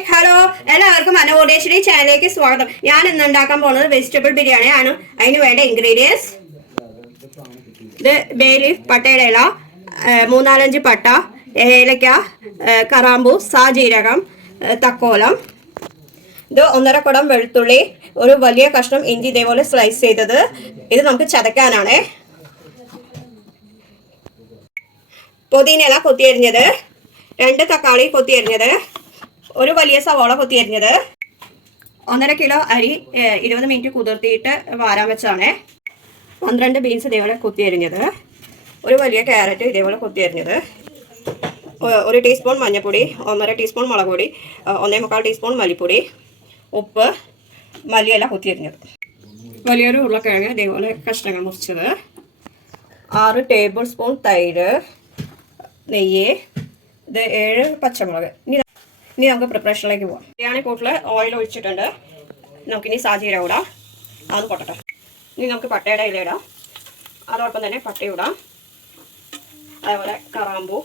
Hi hello എല്ലാവർക്കും അന്നപൂർണേശ്വരി ചാനലിലേക്ക് സ്വാഗതം. ഞാൻ ഇന്ന് ഉണ്ടാക്കാൻ പോകുന്നത് വെജിറ്റബിൾ ബിരിയാണി ആണ്. അതിന് വേണ്ട ഇൻഗ്രീഡിയൻസ് ഇത് ബേ ലീഫ്, പട്ടയുടെ ഇല, 3-4 പട്ട, ഏലക്ക, കറാമ്പൂ, സാജീരകം, തക്കോലം, ഇത് 1.5 കുടം വെളുത്തുള്ളി, ഒരു വലിയ കഷ്ണം ഇഞ്ചി ഇതേപോലെ സ്ലൈസ് ചെയ്തത്. ഇത് നമുക്ക് ചതക്കാനാണ്. പുതിന ഇല കൊത്തിയരിഞ്ഞത്, 2 തക്കാളി കൊത്തിയരിഞ്ഞത്, ഒരു വലിയ സവാള കൊത്തിയരിഞ്ഞത്, 1.5 കിലോ അരി 20 മിനിറ്റ് കുതിർത്തിയിട്ട് വാരാൻ വെച്ചാണ്, 12 ബീൻസ് ഇതേപോലെ കൊത്തിയരിഞ്ഞത്, ഒരു വലിയ ക്യാരറ്റ് ഇതേപോലെ കൊത്തിയരിഞ്ഞത്, 1 ടീസ്പൂൺ മഞ്ഞൾപ്പൊടി, 1.5 ടീസ്പൂൺ മുളക് പൊടി, 1.25 ടീസ്പൂൺ മല്ലിപ്പൊടി, ഉപ്പ്, മല്ലിയില കൊത്തിയരിഞ്ഞത്, വലിയൊരു ഉരുളക്കിഴങ്ങ് ഇതേപോലെ കഷ്ണങ്ങൾ മുറിച്ചത്, 6 ടേബിൾ സ്പൂൺ തൈര്, നെയ്യ്, ഇത് 7 പച്ചമുളക്. ഇനി നമുക്ക് പ്രിപ്പറേഷനിലേക്ക് പോകാം. ബിരിയാണി കൂട്ടിൽ ഓയിൽ ഒഴിച്ചിട്ടുണ്ട്. നമുക്കിനി സാജീരകം ഇടാം. അത് പൊട്ടട്ടെ. ഇനി നമുക്ക് പട്ടയുടെ ഇല ഇടാം. അതോടൊപ്പം തന്നെ പട്ട ഇടാം. അതേപോലെ കറാമ്പൂ,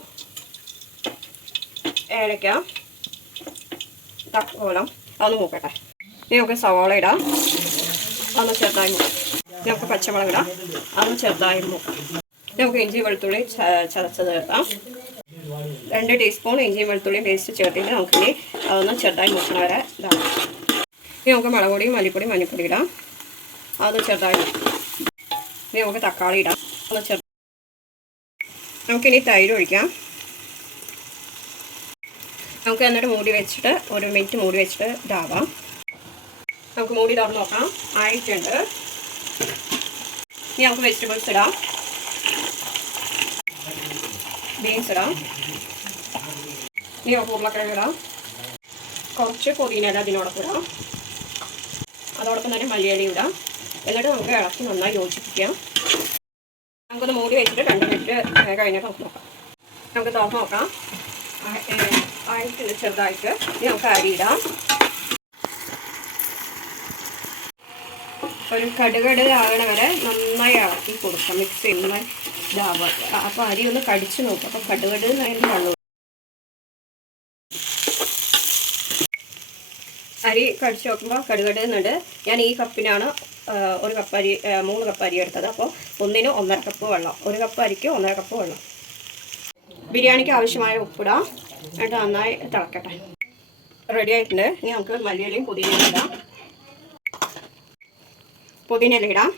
ഏലക്ക, തക്കോലം, അതൊന്ന് മൂക്കട്ടെ. ഇനി നമുക്ക് സവാള ഇടാം. അതൊന്ന് ചെറുതായി മൂക്കാം. ഇനി നമുക്ക് പച്ചമുളക് ഇടാം. അതൊന്ന് ചെറുതായി മൂക്കാം. നമുക്ക് ഇഞ്ചി വെളുത്തുള്ളി ചതച്ചത് ഇടാം. 2 ടീസ്പൂൺ ഇഞ്ചി വെളുത്തുള്ളി പേസ്റ്റ് ചേർത്തിട്ട് നമുക്കിനി അതൊന്ന് ചെറുതായി മൂക്കണ വരെ ഇടാം. ഇനി നമുക്ക് മുളക് പൊടിയും മല്ലിപ്പൊടിയും മഞ്ഞൾപ്പൊടി ഇടാം. അതൊന്ന് ചെറുതായി. ഇനി നമുക്ക് തക്കാളി ഇടാം. ഒന്ന് നമുക്കിനി തൈര് ഒഴിക്കാം. നമുക്ക് എന്നിട്ട് മൂടി വെച്ചിട്ട് 1 മിനിറ്റ് മൂടി വെച്ചിട്ട് ഇതാവാം. നമുക്ക് മൂടി തുറന്ന് നോക്കാം. ആയിട്ടുണ്ട്. ഇനി നമുക്ക് വെജിറ്റബിൾസ് ഇടാം. ബീൻസ് ഇടാം. ഇനി നമുക്ക് ഉരുളക്കിഴങ്ങ് ഇടാം. കുറച്ച് പുതിന ഇല അതിനോടൊപ്പം ഇടാം. അതോടൊപ്പം തന്നെ മല്ലിയില ഇടാം. എന്നിട്ട് നമുക്ക് ഇളക്കി നന്നായി യോജിപ്പിക്കാം. നമുക്കൊന്ന് മൂടി വെച്ചിട്ട് 2 മിനിറ്റ് കഴിഞ്ഞിട്ട് നമുക്ക് നോക്കാം. നമുക്ക് തുറന്ന് നോക്കാം. ആയിട്ട് ചെറുതായിട്ട് ഇനി നമുക്ക് അരി ഇടാം. ഒരു കടുകട് ആകണ വരെ നന്നായി ഇളക്കി കൊടുക്കാം. മിക്സ് ചെയ്യുന്ന ഇതാവുക. അപ്പോൾ അരി ഒന്ന് കടിച്ച് നോക്കാം. അപ്പോൾ കടുകട് എന്നതിൻ്റെ വെള്ളം അരി കടിച്ച് നോക്കുമ്പോൾ കടുകടുന്നുണ്ട്. ഞാൻ ഈ കപ്പിനാണ് 1 കപ്പ് അരി 3 കപ്പ് അരി എടുത്തത്. അപ്പോൾ 1-ന് 1.5 കപ്പ് വെള്ളം. 1 കപ്പ് അരിക്ക് 1.5 കപ്പ് വെള്ളം. ബിരിയാണിക്ക് ആവശ്യമായ ഉപ്പിടാം. എന്നിട്ട് നന്നായി തിളക്കട്ടെ. റെഡി ആയിട്ടുണ്ട്. ഇനി നമുക്ക് മല്ലിയിലയും പുതിനയിലയും ഇടാം. പുതിനയില ഇടാം.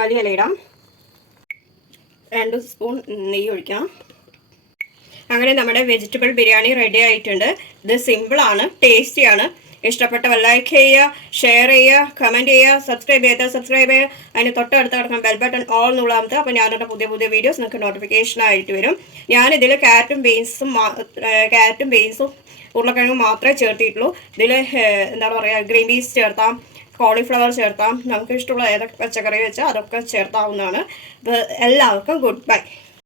മല്ലിയില ഇടാം. 2 സ്പൂൺ നെയ്യ് ഒഴിക്കാം. അങ്ങനെ നമ്മുടെ വെജിറ്റബിൾ ബിരിയാണി റെഡി ആയിട്ടുണ്ട്. ഇത് സിമ്പിളാണ്, ടേസ്റ്റിയാണ്. ഇഷ്ടപ്പെട്ടവർ ലൈക്ക് ചെയ്യുക, ഷെയർ ചെയ്യുക, കമൻറ്റ് ചെയ്യുക, സബ്സ്ക്രൈബ് ചെയ്യുക. അതിന് തൊട്ടടുത്ത് കിടക്കുന്ന ബെൽ ബട്ടൺ ഓൾ എന്നുള്ളതാമത്തെ. അപ്പോൾ ഞാനിവിടെ പുതിയ വീഡിയോസ് നിങ്ങൾക്ക് നോട്ടിഫിക്കേഷനായിട്ട് വരും. ഞാനിതിൽ ക്യാരറ്റും ബീൻസും ഉരുളക്കിഴങ്ങും മാത്രമേ ചേർത്തിട്ടുള്ളൂ. ഇതിൽ എന്താണ് പറയുക, ഗ്രീൻ പീസ് ചേർത്താം, കോളിഫ്ലവർ ചേർത്താം. നമുക്ക് ഇഷ്ടമുള്ള ഏതൊക്കെ പച്ചക്കറി വെച്ചാൽ അതൊക്കെ ചേർത്താവുന്നതാണ്. അപ്പോൾ എല്ലാവർക്കും ഗുഡ് ബൈ.